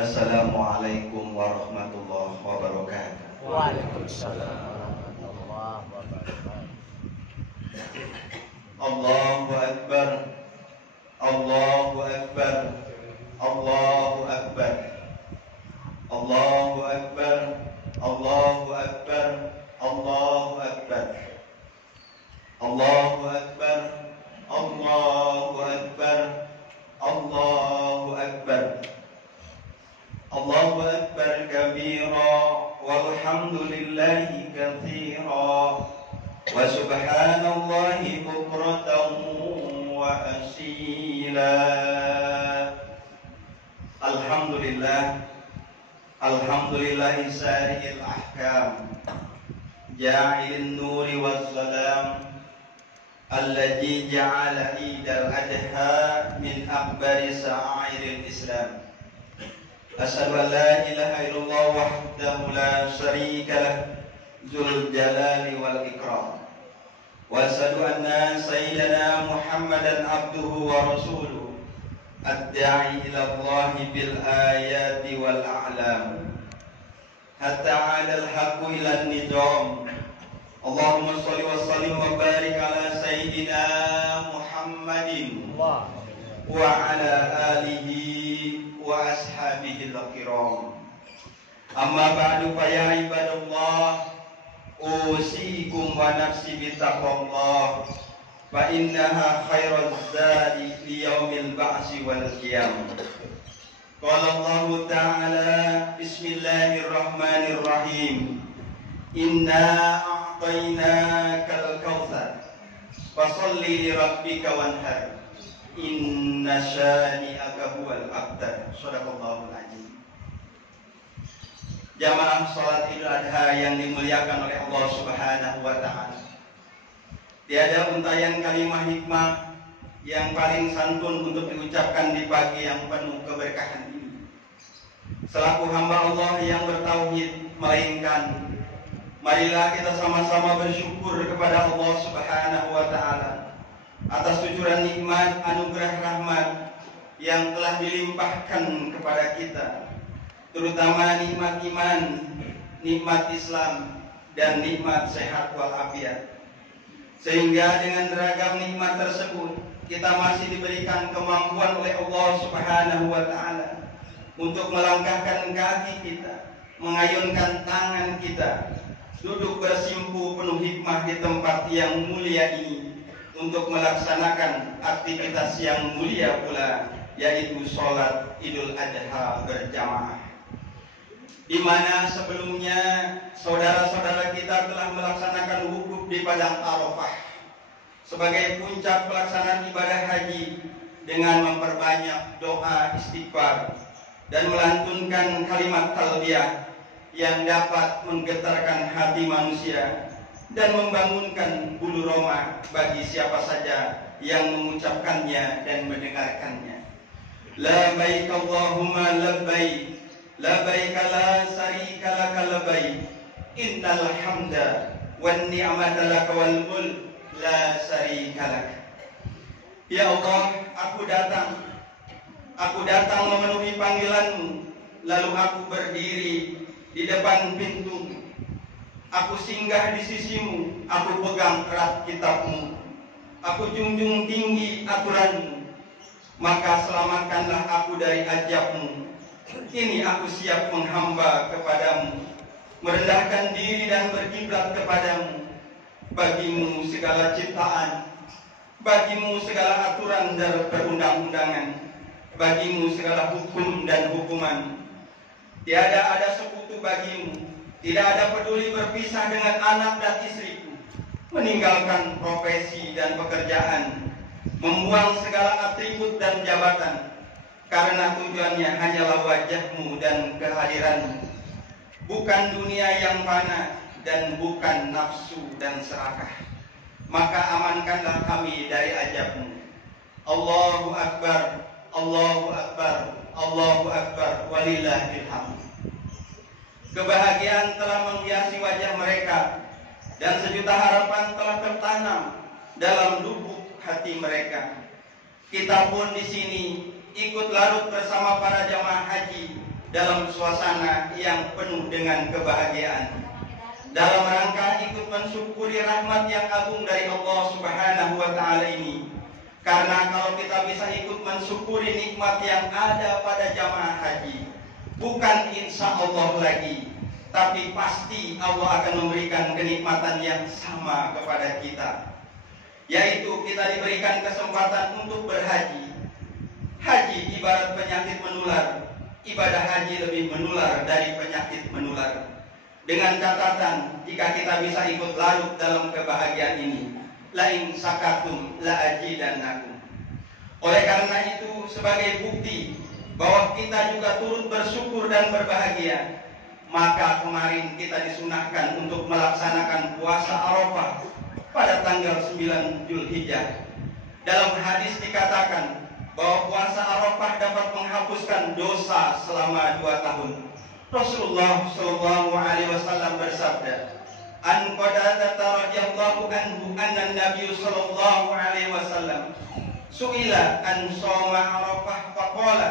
Assalamualaikum warahmatullahi wabarakatuh. Waalaikumsalam warahmatullahi wabarakatuh. Allahu Akbar, Allahu Akbar, Allahu Akbar, Allahu Akbar, Allahu Akbar, Allahu Akbar, Allahu Akbar, Allahu Akbar, Allahu Akbar, Allahu Akbar kabira, walhamdulillahi katsira, wa subhanallahi bukratan wa asila. Alhamdulillah, alhamdulillahi sari'il ahkam, ja'ilin nuri wassalam, alladzi ja'ala idal adha min akbari sa'airil islam. Asyhadu an la ilaha illallah wahdahu la syarika lah, dzul jalali wal ikram. Wa asyhadu anna sayyidana Muhammadan abduhu wa rasuluh, ad-da'i ila Allah bil ayati wal a'lam, hatta 'ala al-haqqi ila an-nizam. Allahumma shalli wa sallim wa barik ala sayyidina Muhammadin wa ala alihi wa ashabihi al-kiram. Amma ba'du fa ya ibadallah, usikum wa nafsi bi taqwallah, fa innaha khairuz zadi li yaumil ba'si wal qiyam. Qala Allah ta'ala, bismillahirrahmanirrahim, inna a'tainakal kautsar fasholli li rabbika wanhar, inna syani'aka huwal abtar. Shadaqallahul azim. Jamaah salat Idul Adha yang dimuliakan oleh Allah Subhanahu wa taala, tiada untayan kalimah hikmah yang paling santun untuk diucapkan di pagi yang penuh keberkahan ini. Selaku hamba Allah yang bertauhid, melainkan marilah kita sama-sama bersyukur kepada Allah Subhanahu wa taala atas cucuran nikmat, anugerah rahmat yang telah dilimpahkan kepada kita, terutama nikmat iman, nikmat Islam, dan nikmat sehat walafiat. Sehingga dengan beragam nikmat tersebut kita masih diberikan kemampuan oleh Allah Subhanahu wa taala untuk melangkahkan kaki kita, mengayunkan tangan kita, duduk bersimpu penuh hikmah di tempat yang mulia ini untuk melaksanakan aktivitas yang mulia pula, yaitu sholat Idul Adha berjamaah, di mana sebelumnya saudara-saudara kita telah melaksanakan wukuf di padang Arafah sebagai puncak pelaksanaan ibadah haji dengan memperbanyak doa istighfar dan melantunkan kalimat talbiyah yang dapat menggetarkan hati manusia dan membangunkan bulu roma bagi siapa saja yang mengucapkannya dan mendengarkannya. Labbaik Allahumma labbaik, labbaik la syarika laka labbaik, innal hamda wan ni'mata laka wal mulk la syarika lak. Ya Allah, aku datang memenuhi panggilanmu, lalu aku berdiri di depan pintu. Aku singgah di sisimu, aku pegang erat kitabmu, aku junjung tinggi aturanmu, maka selamatkanlah aku dari ajabmu. Kini aku siap menghamba kepadamu, merendahkan diri dan berkiblat kepadamu. Bagimu segala ciptaan, bagimu segala aturan dan perundang-undangan, bagimu segala hukum dan hukuman. Tiada ada sekutu bagimu, tidak ada peduli berpisah dengan anak dan istriku, meninggalkan profesi dan pekerjaan, membuang segala atribut dan jabatan, karena tujuannya hanyalah wajahmu dan kehadiranmu, bukan dunia yang fana dan bukan nafsu dan serakah. Maka amankanlah kami dari ajabmu. Allahu Akbar, Allahu Akbar, Allahu Akbar, walillahil hamd. Kebahagiaan telah menghiasi wajah mereka dan sejuta harapan telah tertanam dalam lubuk hati mereka. Kita pun di sini ikut larut bersama para jamaah haji dalam suasana yang penuh dengan kebahagiaan. Dalam rangka ikut mensyukuri rahmat yang agung dari Allah Subhanahu wa Ta'ala ini. Karena kalau kita bisa ikut mensyukuri nikmat yang ada pada jamaah haji, bukan insya Allah lagi, tapi pasti Allah akan memberikan kenikmatan yang sama kepada kita, yaitu kita diberikan kesempatan untuk berhaji. Haji ibarat penyakit menular, ibadah haji lebih menular dari penyakit menular. Dengan catatan, jika kita bisa ikut larut dalam kebahagiaan ini, la in sakatum la ajidannakum. Oleh karena itu, sebagai bukti bahwa kita juga turut bersyukur dan berbahagia, maka kemarin kita disunahkan untuk melaksanakan puasa Arafah pada tanggal 9 Zulhijjah. Dalam hadis dikatakan bahwa puasa Arafah dapat menghapuskan dosa selama 2 tahun. Rasulullah Shallallahu Alaihi Wasallam bersabda, "An Qatadah radhiyallahu anhu anna Nabi Shallallahu Alaihi Wasallam su'ila an shoma Arafah faqala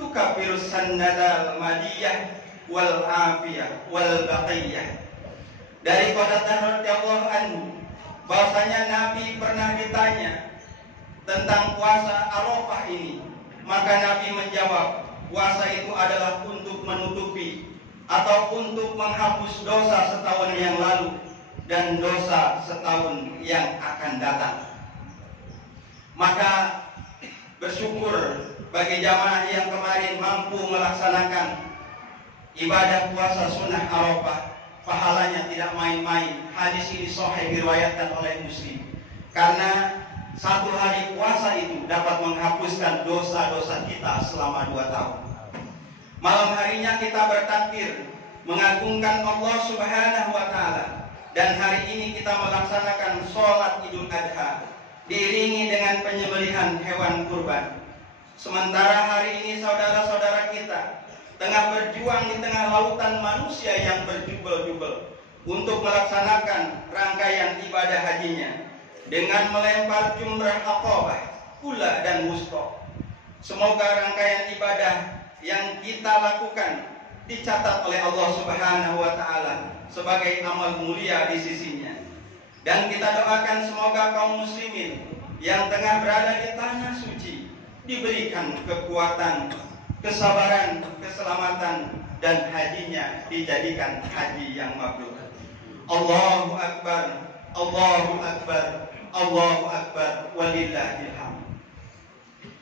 tukabbiru sannadal madiyah wal afiyah wal baqiyah." Dari Qatadah radhiyallahu anhu bahwasanya Nabi pernah ditanya tentang puasa Arafah ini, maka Nabi menjawab, puasa itu adalah untuk menutupi atau untuk menghapus dosa setahun yang lalu dan dosa setahun yang akan datang. Maka bersyukur bagi jamaah yang kemarin mampu melaksanakan ibadah puasa sunnah Arafah. Pahalanya tidak main-main. Hadis ini sahih diriwayatkan oleh Muslim. Karena 1 hari puasa itu dapat menghapuskan dosa-dosa kita selama 2 tahun. Malam harinya kita bertakbir, mengagungkan Allah Subhanahu wa Ta'ala. Dan hari ini kita melaksanakan sholat Idul Adha, diiringi dengan penyembelihan hewan kurban. Sementara hari ini saudara-saudara kita tengah berjuang di tengah lautan manusia yang berjubel-jubel untuk melaksanakan rangkaian ibadah hajinya dengan melempar jumrah Aqabah, Ula dan Wusta. Semoga rangkaian ibadah yang kita lakukan dicatat oleh Allah Subhanahu wa Ta'ala sebagai amal mulia di sisinya. Dan kita doakan semoga kaum muslimin yang tengah berada di tanah suci diberikan kekuatan, kesabaran, keselamatan, dan hajinya dijadikan haji yang mabrur. Allahu Akbar, Allahu Akbar, Allahu Akbar, walillahil hamd.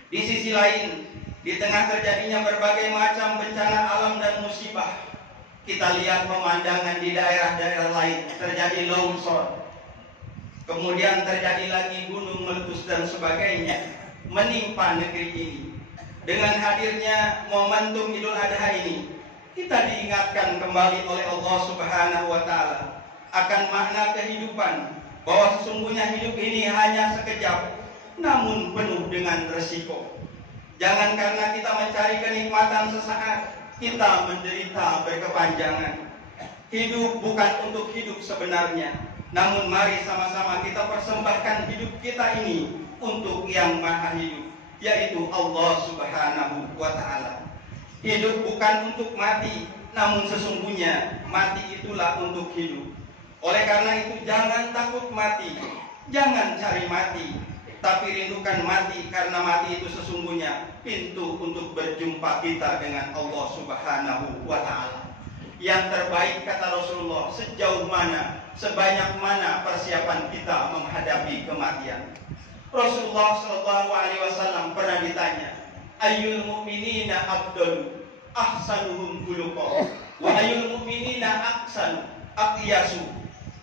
Di sisi lain, di tengah terjadinya berbagai macam bencana alam dan musibah, kita lihat pemandangan di daerah-daerah lain terjadi longsor, kemudian terjadi lagi gunung meletus dan sebagainya menimpa negeri ini. Dengan hadirnya momentum Idul Adha ini, kita diingatkan kembali oleh Allah Subhanahu wa Ta'ala akan makna kehidupan, bahwa sesungguhnya hidup ini hanya sekejap, namun penuh dengan resiko. Jangan karena kita mencari kenikmatan sesaat, kita menderita berkepanjangan. Hidup bukan untuk hidup sebenarnya, namun mari sama-sama kita persembahkan hidup kita ini untuk yang maha hidup, yaitu Allah Subhanahu wa Ta'ala. Hidup bukan untuk mati, namun sesungguhnya mati itulah untuk hidup. Oleh karena itu jangan takut mati, jangan cari mati, tapi rindukan mati, karena mati itu sesungguhnya pintu untuk berjumpa kita dengan Allah Subhanahu wa Ta'ala. Yang terbaik, kata Rasulullah, sejauh mana, sebanyak mana persiapan kita menghadapi kematian. Rasulullah Shallallahu Alaihi Wasallam pernah ditanya, ayyul mu'minina afdalu ahsanuhum khuluqa wa ayyul mu'minina ahsanu aqyasu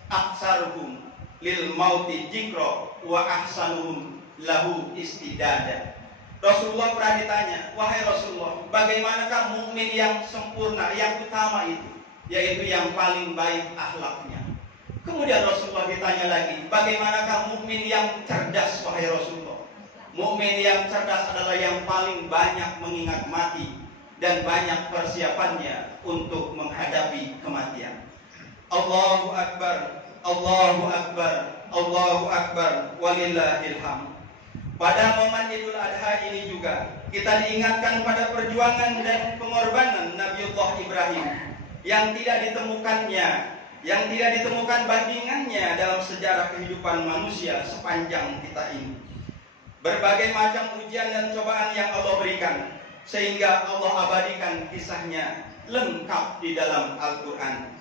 aksaruhum lil mauti jikra wa ahsanuhum lahu istidada. Rasulullah pernah ditanya, wahai Rasulullah, bagaimanakah mukmin yang sempurna, yang utama itu, yaitu yang paling baik akhlaknya. Kemudian Rasulullah ditanya lagi, bagaimanakah mukmin yang cerdas, wahai Rasulullah? Mukmin yang cerdas adalah yang paling banyak mengingat mati dan banyak persiapannya untuk menghadapi kematian. Allahu Akbar, Allahu Akbar, Allahu Akbar, walillahil hamd. Pada momen Idul Adha ini juga kita diingatkan pada perjuangan dan pengorbanan Nabiullah Ibrahim yang tidak ditemukan bandingannya dalam sejarah kehidupan manusia sepanjang kita ini. Berbagai macam ujian dan cobaan yang Allah berikan, sehingga Allah abadikan kisahnya lengkap di dalam Al-Quran.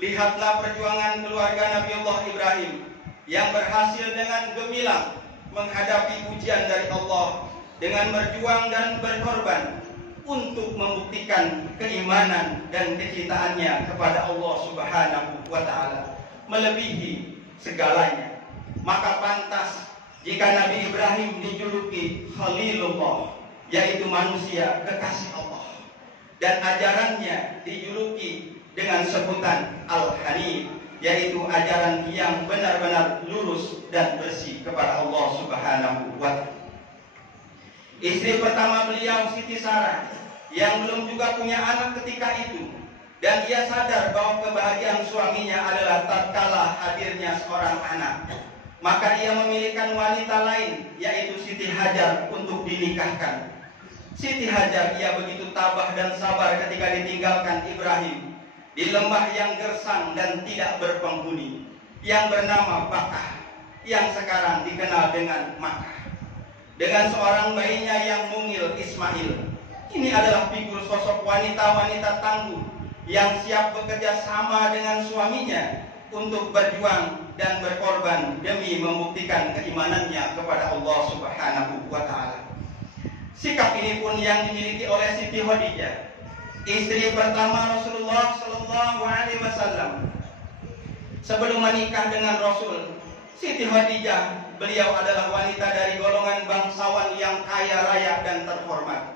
Lihatlah perjuangan keluarga Nabiullah Ibrahim yang berhasil dengan gemilang menghadapi ujian dari Allah dengan berjuang dan berkorban untuk membuktikan keimanan dan kecintaannya kepada Allah Subhanahu wa Ta'ala melebihi segalanya. Maka pantas jika Nabi Ibrahim dijuluki Khalilullah, yaitu manusia kekasih Allah, dan ajarannya dijuluki dengan sebutan Al-Hanif, yaitu ajaran yang benar-benar lurus dan bersih kepada Allah Subhanahu wa Ta'ala. Istri pertama beliau, Siti Sarah, yang belum juga punya anak ketika itu, dan ia sadar bahwa kebahagiaan suaminya adalah tatkala hadirnya seorang anak, maka ia memilihkan wanita lain, yaitu Siti Hajar, untuk dinikahkan. Siti Hajar, ia begitu tabah dan sabar ketika ditinggalkan Ibrahim di lembah yang gersang dan tidak berpenghuni, yang bernama Bakah, yang sekarang dikenal dengan Makkah, dengan seorang bayinya yang mungil, Ismail. Ini adalah figur sosok wanita-wanita tangguh yang siap bekerja sama dengan suaminya untuk berjuang dan berkorban demi membuktikan keimanannya kepada Allah Subhanahu wa Ta'ala. Sikap ini pun yang dimiliki oleh Siti Khadijah, istri pertama Rasulullah Sallallahu Alaihi Wasallam. Sebelum menikah dengan Rasul, Siti Khadijah, beliau adalah wanita dari golongan bangsawan yang kaya raya dan terhormat.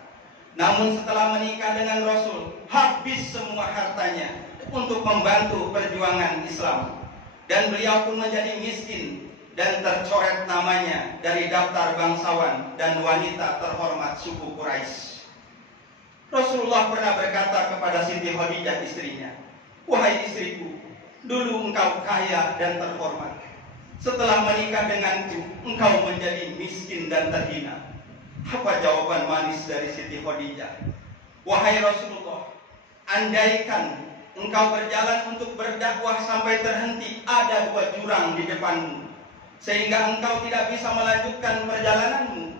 Namun setelah menikah dengan Rasul, habis semua hartanya untuk membantu perjuangan Islam, dan beliau pun menjadi miskin dan tercoret namanya dari daftar bangsawan dan wanita terhormat suku Quraisy. Rasulullah pernah berkata kepada Siti Khadijah istrinya, "Wahai istriku, dulu engkau kaya dan terhormat. Setelah menikah denganku, engkau menjadi miskin dan terhina." Apa jawaban manis dari Siti Khadijah? "Wahai Rasulullah, andaikan engkau berjalan untuk berdakwah sampai terhenti ada 2 jurang di depanmu, sehingga engkau tidak bisa melanjutkan perjalananmu,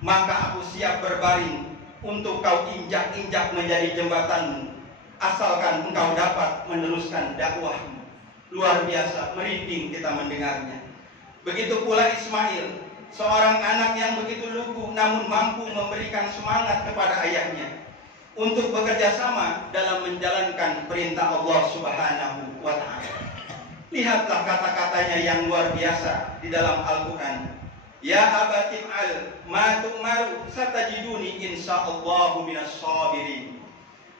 maka aku siap berbaring untuk kau injak-injak menjadi jembatanmu, asalkan engkau dapat meneruskan dakwahmu." Luar biasa, merinding kita mendengarnya. Begitu pula Ismail, seorang anak yang begitu lugu namun mampu memberikan semangat kepada ayahnya untuk bekerja sama dalam menjalankan perintah Allah Subhanahu wa Ta'ala. Lihatlah kata-katanya yang luar biasa di dalam Al-Quran. "Ya abati al ma tu'maru satajiduni insyaallahu minas sabirin."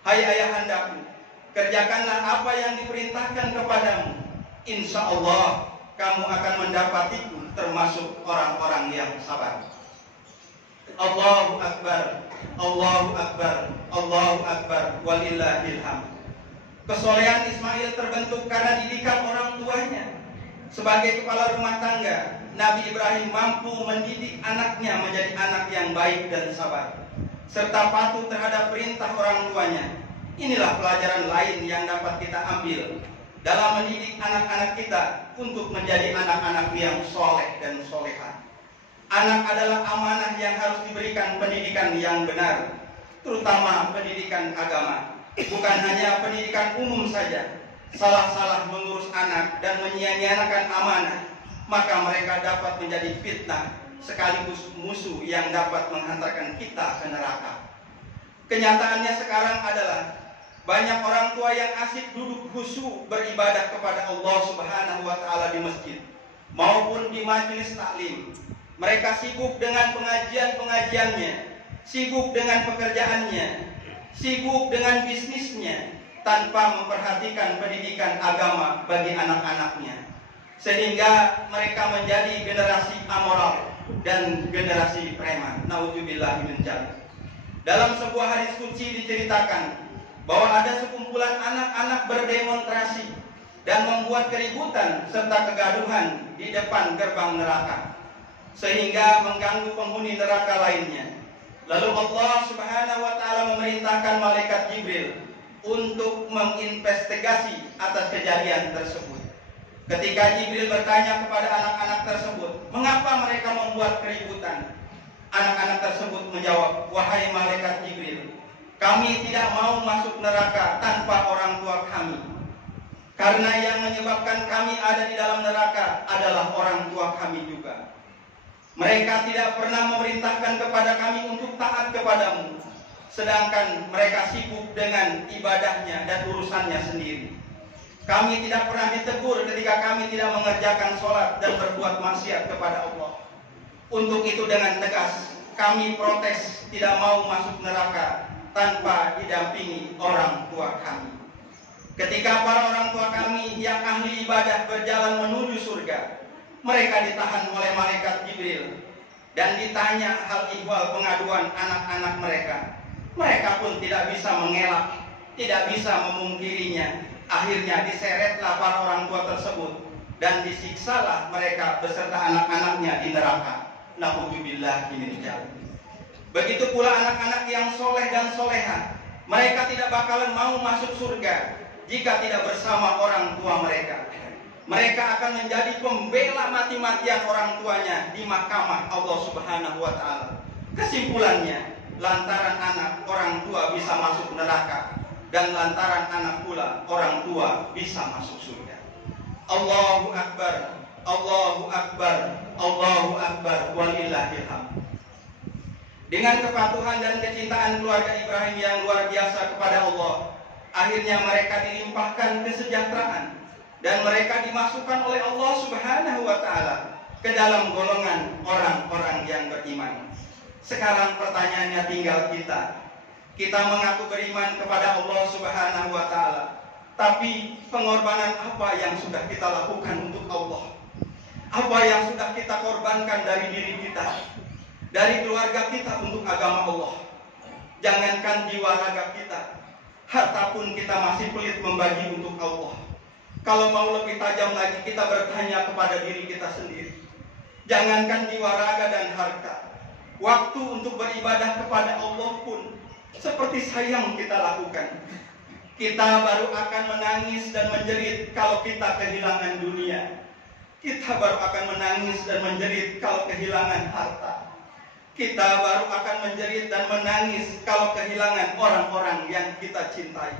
Hai ayahandaku, kerjakanlah apa yang diperintahkan kepadamu. Insya Allah kamu akan mendapatiku termasuk orang-orang yang sabar. Allahu Akbar, Allahu Akbar, Allahu Akbar, walillahil hamd. Kesolehan Ismail terbentuk karena didikan orang tuanya. Sebagai kepala rumah tangga, Nabi Ibrahim mampu mendidik anaknya menjadi anak yang baik dan sabar, serta patuh terhadap perintah orang tuanya. Inilah pelajaran lain yang dapat kita ambil dalam mendidik anak-anak kita untuk menjadi anak-anak yang soleh dan solehah. Anak adalah amanah yang harus diberikan pendidikan yang benar, terutama pendidikan agama. Bukan hanya pendidikan umum saja. Salah-salah mengurus anak dan menyia-nyiakan amanah, maka mereka dapat menjadi fitnah sekaligus musuh yang dapat menghantarkan kita ke neraka. Kenyataannya sekarang adalah banyak orang tua yang asik duduk khusyuk beribadah kepada Allah Subhanahu wa Ta'ala di masjid maupun di majelis taklim. Mereka sibuk dengan pengajian-pengajiannya, sibuk dengan pekerjaannya, sibuk dengan bisnisnya, tanpa memperhatikan pendidikan agama bagi anak-anaknya, sehingga mereka menjadi generasi amoral dan generasi preman. Naudzubillah min dzalik. Dalam sebuah hadis qudsi diceritakan bahwa ada sekumpulan anak-anak berdemonstrasi dan membuat keributan serta kegaduhan di depan gerbang neraka, sehingga mengganggu penghuni neraka lainnya. Lalu Allah Subhanahu wa taala memerintahkan malaikat Jibril untuk menginvestigasi atas kejadian tersebut. Ketika Jibril bertanya kepada anak-anak tersebut, mengapa mereka membuat keributan? Anak-anak tersebut menjawab, wahai malaikat Jibril, kami tidak mau masuk neraka tanpa orang tua kami. Karena yang menyebabkan kami ada di dalam neraka adalah orang tua kami juga. Mereka tidak pernah memerintahkan kepada kami untuk taat kepadamu, sedangkan mereka sibuk dengan ibadahnya dan urusannya sendiri. Kami tidak pernah ditegur ketika kami tidak mengerjakan sholat dan berbuat maksiat kepada Allah. Untuk itu dengan tegas kami protes tidak mau masuk neraka tanpa didampingi orang tua kami. Ketika para orang tua kami yang ahli ibadah berjalan menuju surga, mereka ditahan oleh malaikat Jibril dan ditanya hal ihwal pengaduan anak-anak mereka. Mereka pun tidak bisa mengelak, tidak bisa memungkirinya. Akhirnya diseretlah para orang tua tersebut dan disiksalah mereka beserta anak-anaknya di neraka. Na'udzubillah min dzalik. Begitu pula anak-anak yang soleh dan soleha, mereka tidak bakalan mau masuk surga jika tidak bersama orang tua mereka. Mereka akan menjadi pembela mati-matian orang tuanya di mahkamah Allah Subhanahu wa taala. Kesimpulannya, lantaran anak orang tua bisa masuk neraka, dan lantaran anak pula orang tua bisa masuk surga. Allahu Akbar, Allahu Akbar, Allahu Akbar, walillahil hamd. Dengan kepatuhan dan kecintaan keluarga Ibrahim yang luar biasa kepada Allah, akhirnya mereka dilimpahkan kesejahteraan dan mereka dimasukkan oleh Allah Subhanahu wa taala ke dalam golongan orang-orang yang beriman. Sekarang pertanyaannya tinggal kita mengaku beriman kepada Allah Subhanahu wa taala, tapi pengorbanan apa yang sudah kita lakukan untuk Allah? Apa yang sudah kita korbankan dari diri kita, dari keluarga kita untuk agama Allah? Jangankan jiwa raga kita, harta pun kita masih pelit membagi untuk Allah. Kalau mau lebih tajam lagi, kita bertanya kepada diri kita sendiri. Jangankan jiwa raga dan harta, waktu untuk beribadah kepada Allah pun seperti sayang kita lakukan. Kita baru akan menangis dan menjerit kalau kita kehilangan dunia. Kita baru akan menangis dan menjerit kalau kehilangan harta. Kita baru akan menjerit dan menangis kalau kehilangan orang-orang yang kita cintai.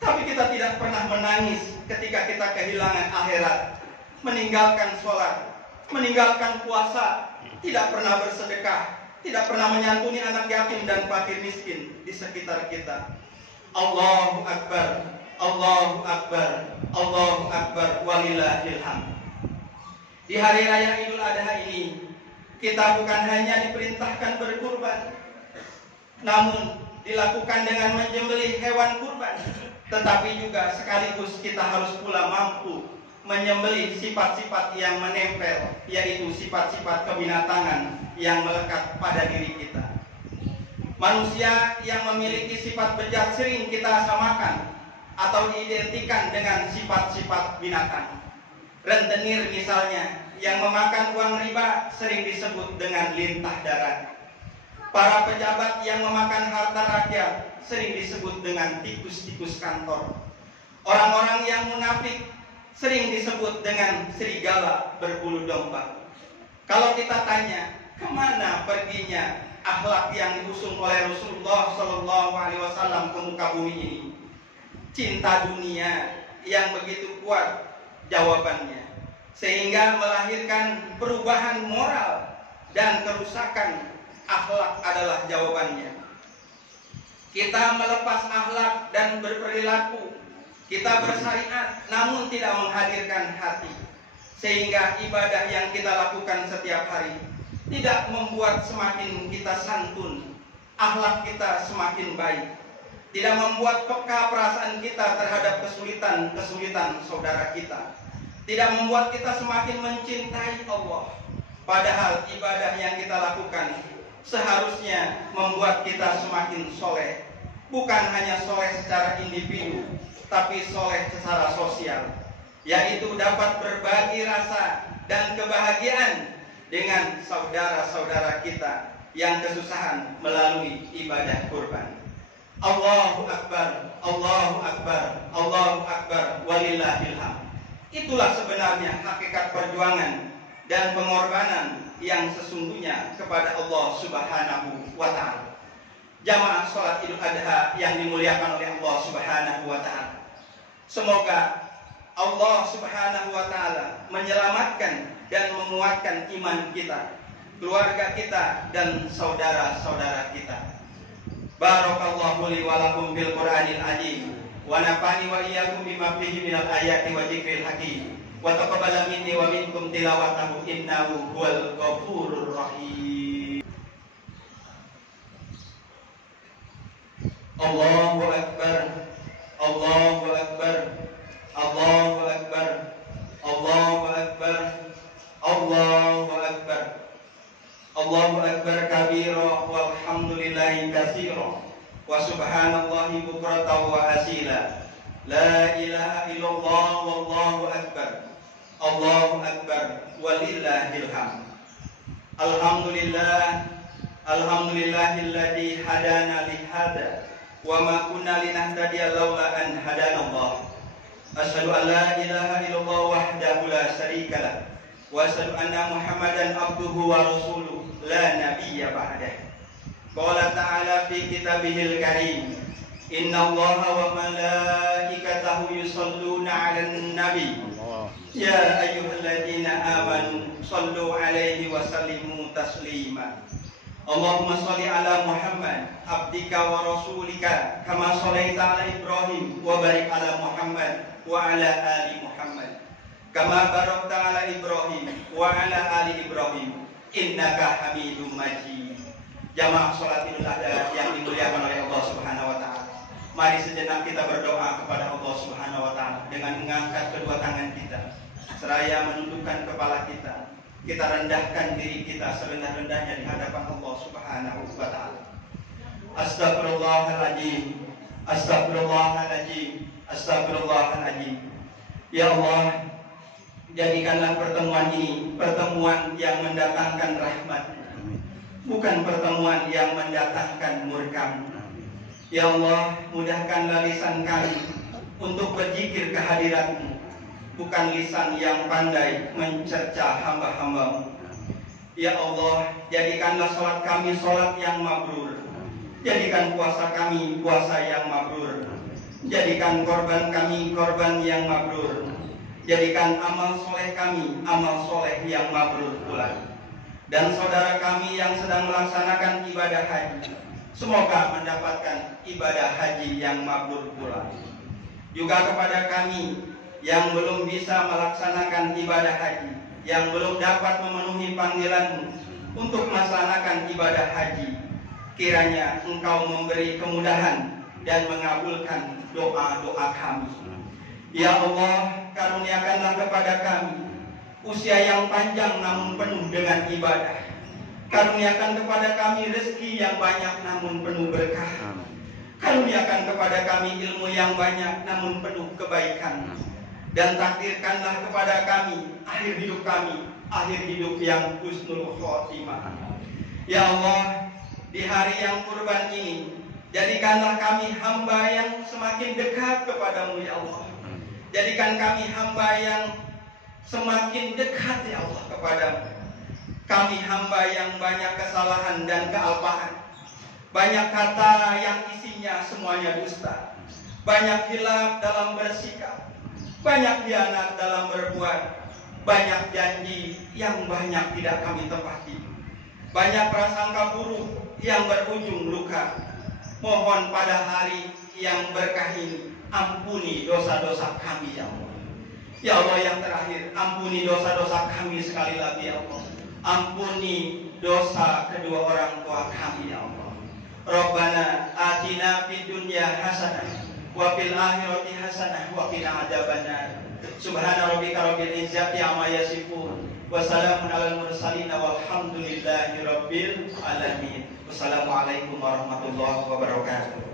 Tapi kita tidak pernah menangis ketika kita kehilangan akhirat, meninggalkan sholat, meninggalkan puasa, tidak pernah bersedekah, tidak pernah menyantuni anak yatim dan fakir miskin di sekitar kita. Allahu Akbar, Allahu Akbar, Allahu Akbar, walillahil hamd. Di hari raya Idul Adha ini, kita bukan hanya diperintahkan berkurban, namun dilakukan dengan menyembelih hewan kurban, tetapi juga sekaligus kita harus pula mampu menyembelih sifat-sifat yang menempel, yaitu sifat-sifat kebinatangan yang melekat pada diri kita. Manusia yang memiliki sifat bejat sering kita samakan atau diidentikan dengan sifat-sifat binatang. Rentenir misalnya, yang memakan uang riba sering disebut dengan lintah darat. Para pejabat yang memakan harta rakyat sering disebut dengan tikus-tikus kantor. Orang-orang yang munafik sering disebut dengan serigala berbulu domba. Kalau kita tanya, kemana perginya akhlak yang diusung oleh Rasulullah Shallallahu Alaihi Wasallam ke muka bumi ini? Cinta dunia yang begitu kuat jawabannya, sehingga melahirkan perubahan moral dan kerusakan akhlak adalah jawabannya. Kita melepas akhlak dan berperilaku, kita bersyariat namun tidak menghadirkan hati, sehingga ibadah yang kita lakukan setiap hari tidak membuat semakin kita santun, akhlak kita semakin baik, tidak membuat peka perasaan kita terhadap kesulitan saudara kita, tidak membuat kita semakin mencintai Allah. Padahal ibadah yang kita lakukan seharusnya membuat kita semakin soleh, bukan hanya soleh secara individu, tapi soleh secara sosial, yaitu dapat berbagi rasa dan kebahagiaan dengan saudara-saudara kita yang kesusahan melalui ibadah kurban. Allahu Akbar, Allahu Akbar, Allahu Akbar, walillahil hamd. Itulah sebenarnya hakikat perjuangan dan pengorbanan yang sesungguhnya kepada Allah Subhanahu wa Ta'ala. Jamaah sholat Idul Adha yang dimuliakan oleh Allah Subhanahu wa Ta'ala, semoga Allah Subhanahu wa Ta'ala menyelamatkan dan menguatkan iman kita, keluarga kita, dan saudara-saudara kita. Barakallahu li wa lakum bil Qur'anil azim wa nafa'ani wa iyyakum bima fihi minal ayati wa dzikril hakim wa taqabbal minni wa minkum tilawatahu innahu huwal ghafurur rahim. Allahu Akbar, Allahu Akbar, Allahu Akbar, Allahu Akbar, Allahu Akbar, Allahu Akbar kabira walhamdulillahi katsira wa subhanallahi bukratan wa asila. La ilaha illallah wallahu akbar, Allahu akbar walillahil hamd. Alhamdulillah, alhamdulillahilladzi hadana li hada wa ma kunna linahtadiya laula an hadanallah. Asyhadu an la ilaha illallah wahdahu la syarika lah wa asyhadu anna Muhammadan abduhu wa rasuluh la nabiyya ba'dah. Qala ta'ala fi kitabihil karim, innallaha wa malaikatahu yusholluna 'alan nabi ya ayyuhalladzina amanu shallu 'alaihi wa sallimu taslima. Allahumma shalli ala Muhammad abdika wa rasulika kama shallaita ala Ibrahim wa barik ala Muhammad wa ala ali Muhammad kama barakta ala Ibrahim wa ala ali Ibrahim innaka Hamidum Majid. Jamaah sholat Idul Adha yang dimuliakan oleh Allah Subhanahu wa Ta'ala, mari sejenak kita berdoa kepada Allah Subhanahu wa Ta'ala dengan mengangkat kedua tangan kita seraya menundukkan kepala kita. Kita rendahkan diri kita serendah-rendahnya di hadapan Allah Subhanahu wa Ta'ala. Astagfirullahaladzim, astagfirullahaladzim, astagfirullahaladzim. Ya Allah, jadikanlah pertemuan ini pertemuan yang mendatangkan rahmat, bukan pertemuan yang mendatangkan murka. Ya Allah, mudahkanlah lisan kami untuk berzikir kehadirat-Mu, bukan lisan yang pandai mencerca hamba-hamba-Mu. Ya Allah, jadikanlah sholat kami sholat yang mabrur, jadikan puasa kami puasa yang mabrur, jadikan korban kami korban yang mabrur, jadikan amal soleh kami amal soleh yang mabrur pula. Dan saudara kami yang sedang melaksanakan ibadah haji, semoga mendapatkan ibadah haji yang mabrur pula. Juga kepada kami yang belum bisa melaksanakan ibadah haji, yang belum dapat memenuhi panggilan-Mu untuk melaksanakan ibadah haji, kiranya Engkau memberi kemudahan dan mengabulkan doa-doa kami. Ya Allah, karuniakanlah kepada kami usia yang panjang namun penuh dengan ibadah. Karuniakan kepada kami rezeki yang banyak namun penuh berkah. Karuniakan kepada kami ilmu yang banyak namun penuh kebaikan. Dan takdirkanlah kepada kami akhir hidup yang husnul khotimah. Ya Allah, di hari yang kurban ini, jadikanlah kami hamba yang semakin dekat kepadamu ya Allah. Jadikan kami hamba yang semakin dekat ya Allah kepadamu. Kami hamba yang banyak kesalahan dan kealpaan, banyak kata yang isinya semuanya dusta, banyak hilaf dalam bersikap, banyak khianat dalam berbuat, banyak janji yang banyak tidak kami tepati, banyak prasangka buruk yang berujung luka. Mohon pada hari yang berkah ini ampuni dosa-dosa kami ya Allah. Ya Allah, yang terakhir, ampuni dosa-dosa kami sekali lagi ya Allah. Ampuni dosa kedua orang tua kami ya Allah. Rabbana atina fid dunya hasanah wa fil akhirati hasanah wa qina adzabannar. Subhana rabbika rabbil izzati amma yasifun wa salamun alal mursalin walhamdulillahi rabbil alamin. Wassalamualaikum warahmatullahi wabarakatuh.